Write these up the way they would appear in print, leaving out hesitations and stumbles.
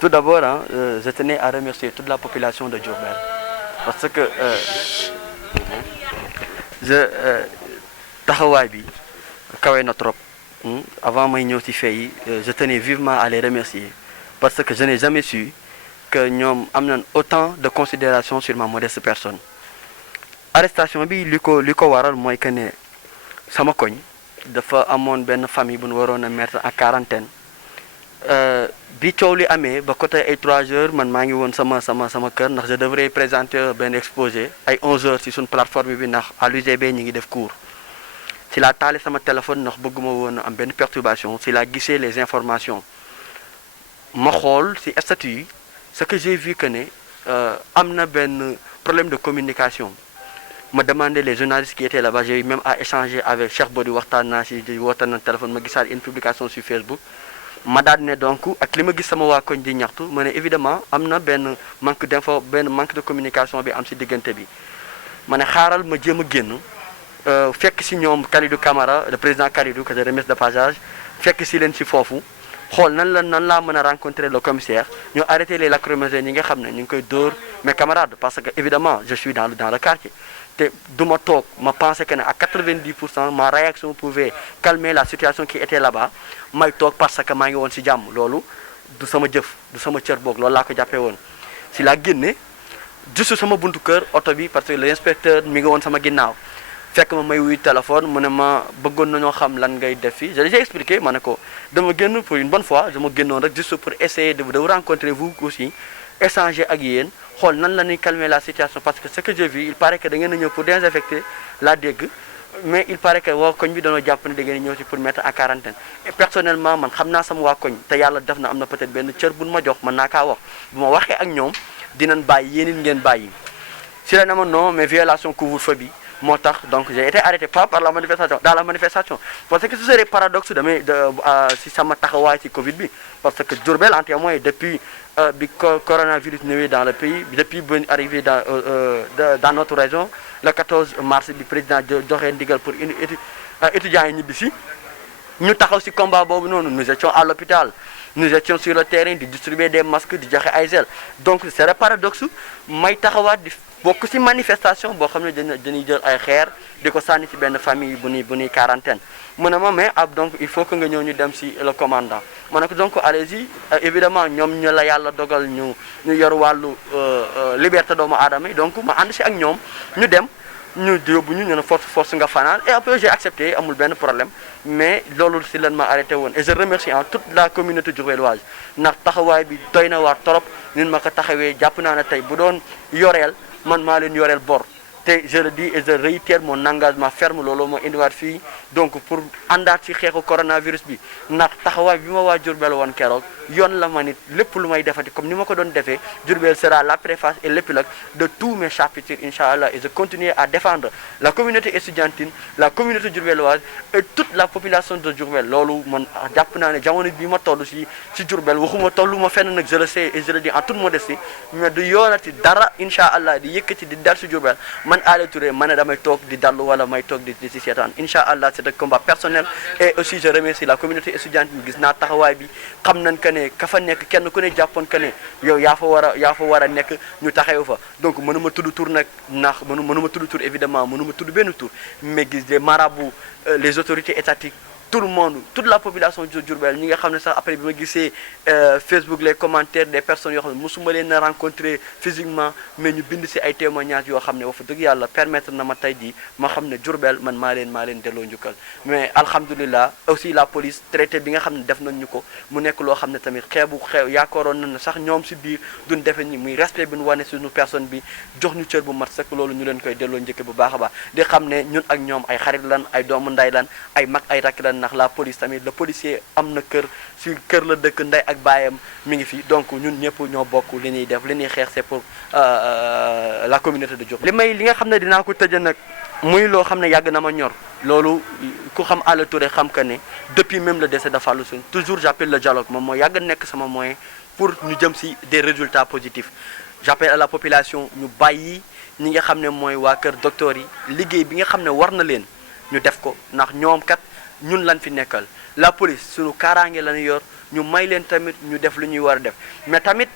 Tout d'abord, hein, je tenais à remercier toute la population de Diourbel parce que je taxawaay bi kawe na trop. Avant may ñëw ci fee yi je tenais vivement à les remercier parce que je n'ai jamais su que ñoom am nañ autant de considération sur ma modeste personne. Arrestation bi li ko waral mooy que ne sama koñ dafa amoon benn famille bu ñu waroon a mettre en quarantaine. Bi coow li amee ba côté ay 3 heures man maa ngi woon sama kër ndax je devrais présenter benn exposé ay 11 heures ci suñ plateforme bi ndax à l'UGB ñi ngi def cours ci laa taale sama téléphone ndax bëgguma woon am benn perturbation ci laa gisee les informations ma xool ci statut yi ce que j'ai vu que ne am na benn problème de communication ma demandé les journalistes qui étaient là-bas j'ai eu même à échanger avec Cheikh Bodi waxtaan naa ci wootaan na téléphone ma gisaat une publication sur Facebook ma daal ne donc ak li ma gis sama waa koñ di ñaxtu ma ne évidemment am na benn manque de communication bi am ci diggante bi ma ne xaaral ma jéem a génn fekk ci ñoom Kalidou Camara le président Kalidou que je remercie de passage fekk ci leen ci foofu xool nan laa mën a rencontrer le commissaire ñu arrêter les lacrymogènes ñi nga xam ne ñu ngi koy dóor mes camarades parce que évidemment je suis dans le quartier te du ma toog ma pensé que ne à 90% ma réaction pouvait calmer la situation qui était là-bas may toog parce que maa ngi woon ci jàmm loolu du sama jëf du sama cër boog loolu laa ko jàppee woon ci laa génne juste sama buntu kër oto bi parce que l'inspecteur mi ngi woon sama ginnaaw fekk ma may wuy téléphone mu ne ma bëggoon nañoo xam lan ngay def fii j'ai expliqué ma ne ko dama génn pour une bonne fois dama génnoon rek juste pour essayer de vous rencontrer vous aussi échanger ak yéen xool nan la ñuy calmer la situation parce que ce que j'ai vu il paraît que da ngeen a ñëw pour désinfecter laa dégg mais il paraît que waa koñ bi dañoo jàpp ne da ngeen ñëw ci pour mettre en quarantaine et personnellement man xam naa sama waa koñ te yàlla def na am na peut-être benn cër bu ma jox mën naa kaa wax bu ma waxee ak ñoom dinañ bàyyi yéen it ngeen bàyyi si la ne ma non mais violation couvre-feu bi moo tax donc j'ai été arrêté pas par la manifestation dans la manifestation parce que ce serait paradoxe si sama taxawaay ci Covid bi parce que Diourbel en témoin depuis bi coronavirus ñëwee dans le pays depuis ba arrivé dans notre région le 14 mars bi président joxe ndigal pour étudiants yi ñibbi si ñu taxaw ci combat boobu noonu nous étions à l'hôpital nous étions sur le terrain di distribuer des masques di joxe ay gel donc c'est paradoxe may taxawaat di bokk ci manifestation boo xam ne dañuy jël ay xeer di ko sànni ci benn famille bu ñuy quarantaine mu ne ma mais donc il faut que nga ñëw ñu dem ci le commandant ma ne ko donc allez-y évidemment ñoom ñu la yàlla dogal ñu yor wàllu liberté doomu aadama yi donc ma ànd ci ak ñoom ñu dem ñu yóbbu ñu ne force nga fanaan et après j'ai accepté amul benn problème mais loolu ci leen ma arrêté woon et je remercie toute la communauté diourbelloise ndax taxawaay bi doy na waar trop ñun ma ko taxawee jàpp naa ne tey bu doon yoreel man maa leen yoreel bor te je le dis et je réitère mon engagement ferme loolu moo indiwaat fii donc pour àndaat ci xeexu coronavirus bi ndax taxawaay bi ma waa Diourbel woon keroog yoon la ma nit lépp lu may defati comme ni ma ko doon defee Diourbel sera la préface et l'épilogue de tous mes chapitres inchallah et je continue à défendre la communauté estudiantine la communauté diourbelloise et toute la population de Diourbel loolu man jàpp naa ne jamono bi ma toll ci Diourbel waxuma tollu ma fenn nag je le sais et je le dis en toute modestie mais du yoonati dara inchallah di yëkkati di dal ci Diourbel man Alé Touré ma ne damay toog di dallu wala may toog di ci seetaan inchallah c'est un combat personnel et aussi je remercie la communauté étudiantine gis naa taxawaay bi xam nañ que ne ka fa nekk kenn ku ne jàppoon que ne yow yaa fa war a nekk ñu taxaw fa donc mënuma tudd tur nag ndax mënuma tudd tur évidemment mënuma tudd benn tur mais gis les marabouts les autorités étatiques tout le monde toute la population de Diourbel ñi nga xam ne sax après bi ma gisee Facebook les commentaires des personnes yoo xam ne mosuma leen a rencontrer physiquement mais ñu bind ci ay témoignages yoo xam ne wax dëgg yàlla permettre na ma tey jii ma xam ne Diourbel man maa leen delloo njukkal mais alhamdulilah aussi la police traité bi nga xam ne def nañ ñu ko mu nekk loo xam ne tamit xeebu yaakaaroon nañ ne sax ñoom ci biir duñ defe ni muy respect bi ñu wane suñu personne bi jox ñu cër bu mat sëkk loolu ñu leen koy delloo njëkk bu baax a baax di xam ne ñun ak ñoom ay xarit lan ay doomu nday lan ay mag ay rakk lan ndax la police tamit le policier am na kër ci kër la dëkk ndey ak baayam mi ngi fi donc ñun ñëpp ñoo bokk li ñuy def li ñuy xeex c'est pour la communauté de Diourbel li nga xam ne dinaa ko tëjee nag muy loo xam ne yàgg na ma ñor loolu ku xam Alé Touré xam que ne depuis même le décès de Fallou Sène toujours j'appelle le dialogue moom mooy yàgg nekk sama moyen pour ñu jëm ci des résultats positifs j'appelle à la population ñu bàyyi ñi nga xam ne mooy waa kër docteur yi liggéey bi nga xam ne war na leen ñu def ko ndax ñoom kat ñun lañ fi nekkal la police suñu kaaraange lañu yor ñu may leen tamit ñu def lu ñuy war a def mais tamit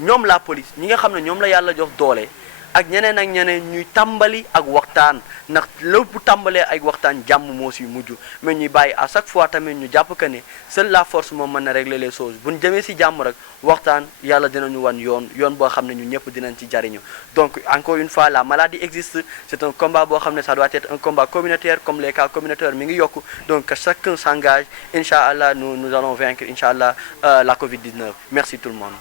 ñoom la police ñi nga xam ne ñoom la yàlla jox doole ak ñeneen ñuy tàmbali ak waxtaan ndax lépp bu tàmbalee ak waxtaan jàmm moo si mujj mais ñuy bàyyi à chaque fois tamit ñu jàpp que ne seule la force moom mën na régler les choses bu ñu jëmee si jàmm rek waxtaan yàlla dinañu wan yoon boo xam ne ñu ñëpp dinañ ci jariñu donc encore une fois la maladie existe c'est un combat boo xam ne ça doit être un combat communautaire comme les cas communautaires mi ngi yokku donc chacun s'engage incha allah nous allons vaincre incha allah la Covid-19 merci tout le monde